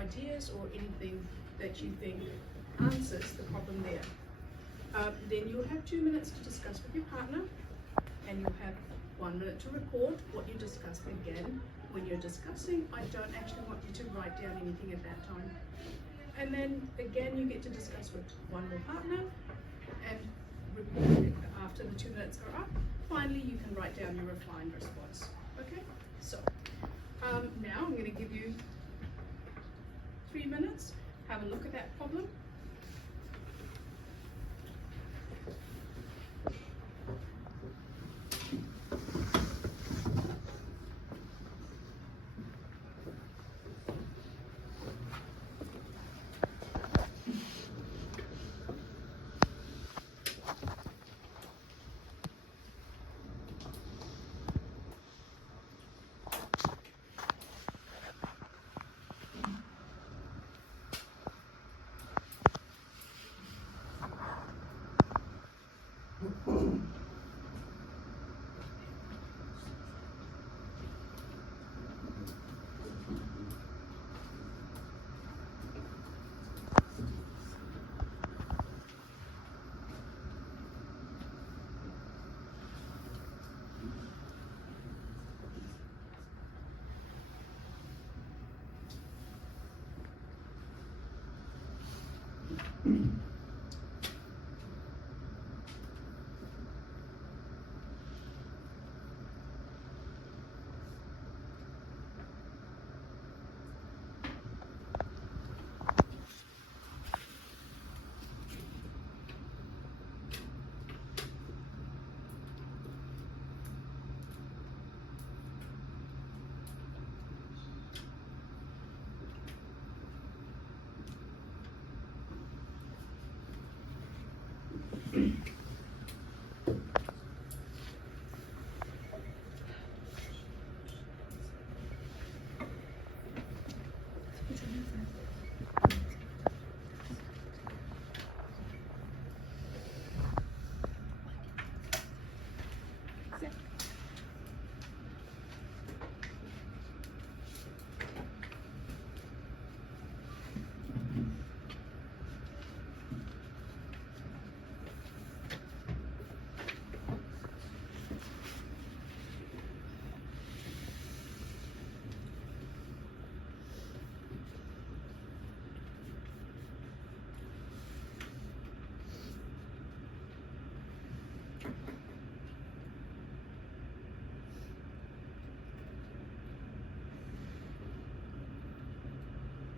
ideas or anything that you think answers the problem there. Then you'll have 2 minutes to discuss with your partner, and you'll have 1 minute to record what you discussed. Again, when you're discussing, I don't actually want you to write down anything at that time. And then again, you get to discuss with one more partner and record it after the 2 minutes are up. Finally, you can write down your refined response. Okay, so now I'm going to give you 3 minutes. Have a look at that problem.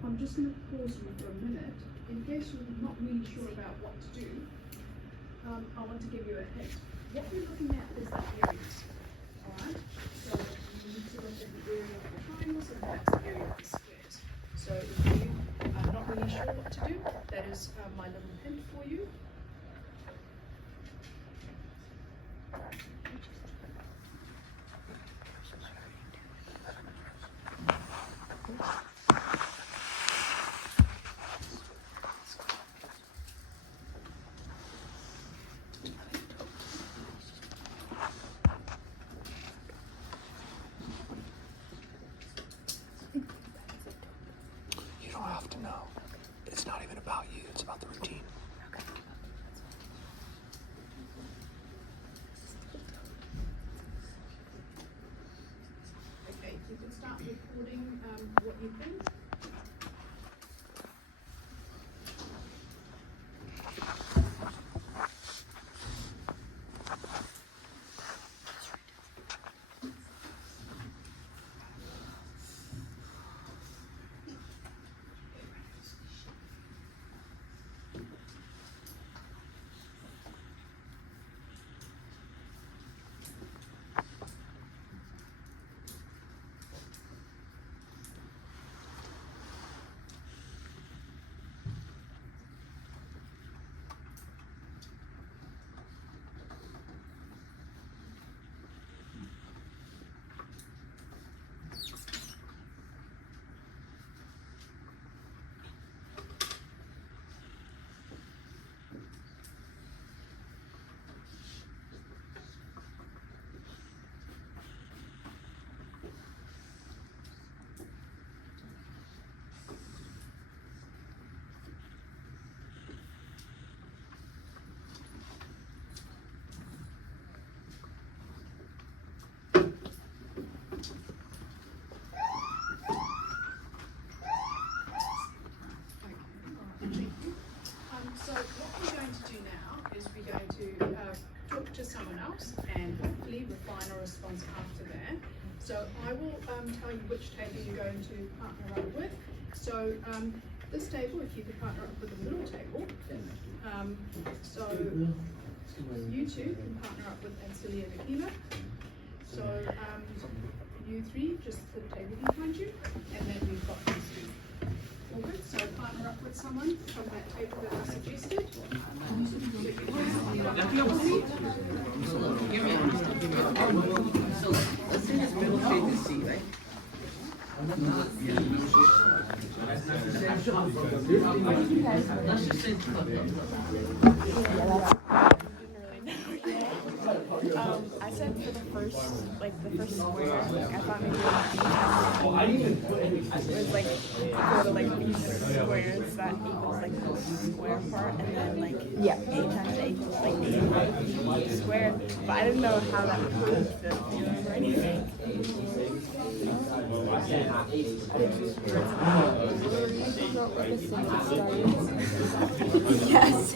I'm just going to pause you for a minute. In case you're not really sure about what to do, I want to give you a hint. What we're looking at is the areas, alright? So you need to look at the area of the triangles and that's the area of the squares. So if you are not really sure what to do, that is my little hint for you. You don't have to know. It's not even about you, it's about the routine. Okay, you can start recording what you think. to partner up with. So this table, if you could partner up with the middle table, so you two can partner up with Ancilia Nakina. So you three, just the table behind you, and then we've got these two. All good, so partner up with someone from that table that I suggested. Let's say this middle shape is C, right? Let's just say I said for the first square, like I thought maybe it was like equal to like these squares that equals like the square part, and then like a times a equals like b squared. But I didn't know how that proved the theorem or anything. Yes.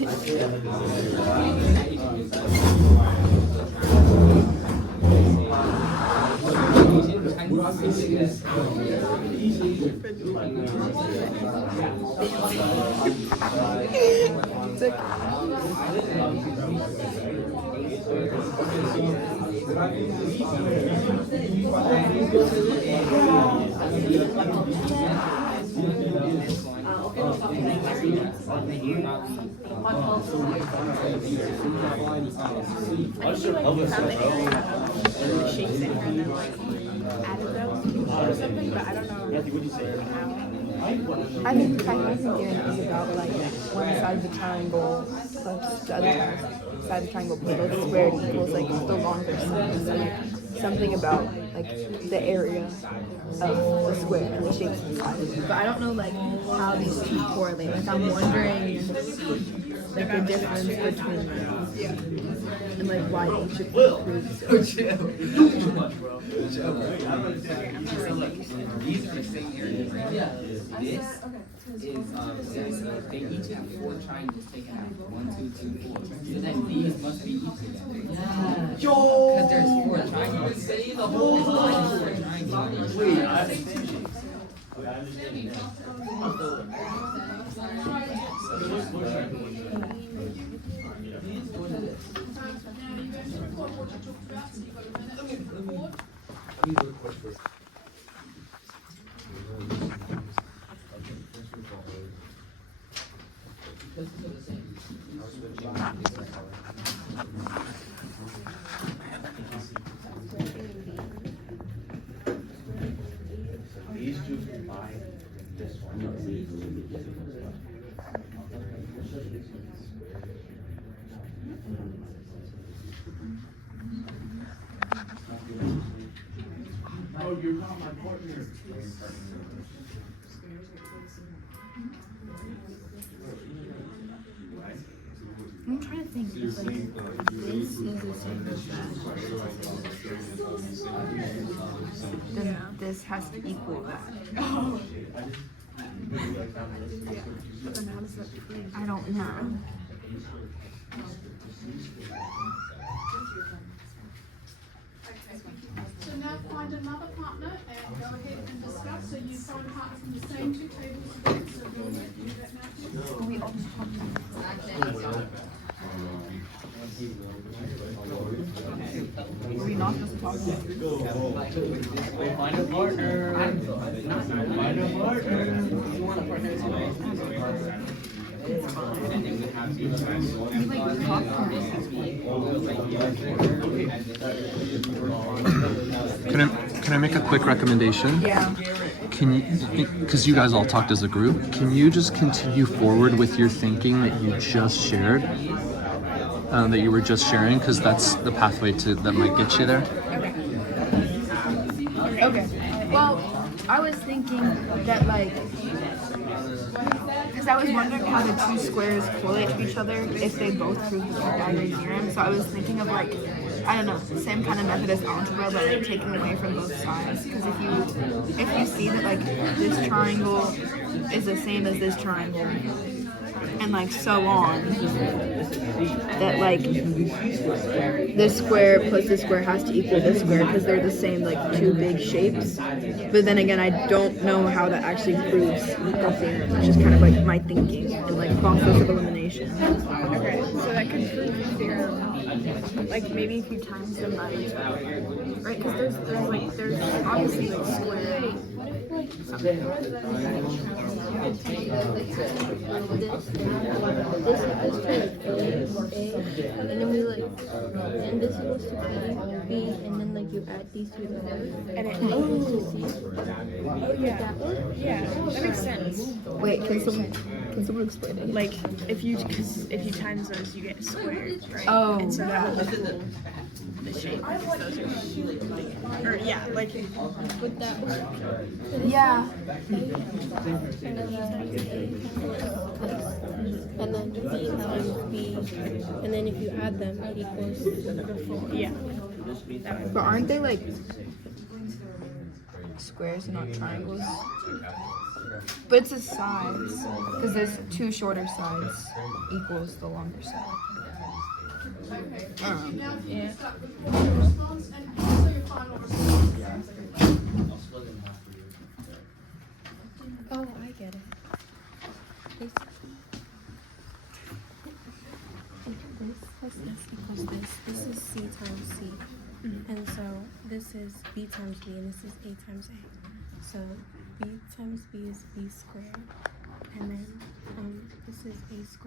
I think Pythagorean theorem is about like one side of the triangle plus the other side of the triangle plus both squared equals like the longer side. So like something about like the area of the square and the shapes inside. But I don't know like how these two correlate. Like I'm wondering like the difference between them. Yeah. And like why each of them proves so. too much, bro. These are the same areas, right? This is they each have 4 triangles taken out. 1, 2, 3, 4. So then these must be equal together. Because there's 4 triangles. Say the whole line 4 triangles. Wait, These two combine this one. Oh, you're not my partner. I'm trying to think. Like, this is the same as that. Then this has to equal that. I don't know. So now find another partner and go ahead and discuss. So you find a partner from the same two tables again. So go ahead and do that now. We all Are we not supposed to talk about it? Find a partner. Find a partner. You want a partner too, right? And then we have Can I make a quick recommendation? Yeah. Can you, because you guys all talked as a group, can you just continue forward with your thinking that you just shared? That you were just sharing, because that's the pathway that might get you there. Okay. Well, I was thinking that like, because I was wondering how the two squares correlate to each other if they both prove the Pythagorean theorem. So I was thinking of like, I don't know, same kind of method as algebra, but like taken away from both sides. Because if you see that like this triangle is the same as this triangle, and like so on, that like this square plus this square has to equal this square because they're the same like two big shapes. But then again, I don't know how that actually proves the theorem. It's just kind of like my thinking and like process of elimination. Okay, so that could prove the theorem. Like maybe if you times them by each other, right? Because there's obviously like square. And then we like, and this equals to B, and then like you add these two together. And it, And it equals to C. yeah, That way? yeah, that makes sense. Wait, can someone explain it? Like if you times those, you get squared, right? Oh. And so that would equal the shape. Because those are like, or yeah, like Would that work? Yeah. And then C times B, and then if you add them, it equals the full, yeah. But aren't they like squares and not triangles? But it's a size, because there's two shorter sides equals the longer side. Yeah. Response and also your final response. Oh, I get it. This plus this equals this. This is C times C. And so this is B times B, and this is A times A. So B times B is B squared. And then this is A squared.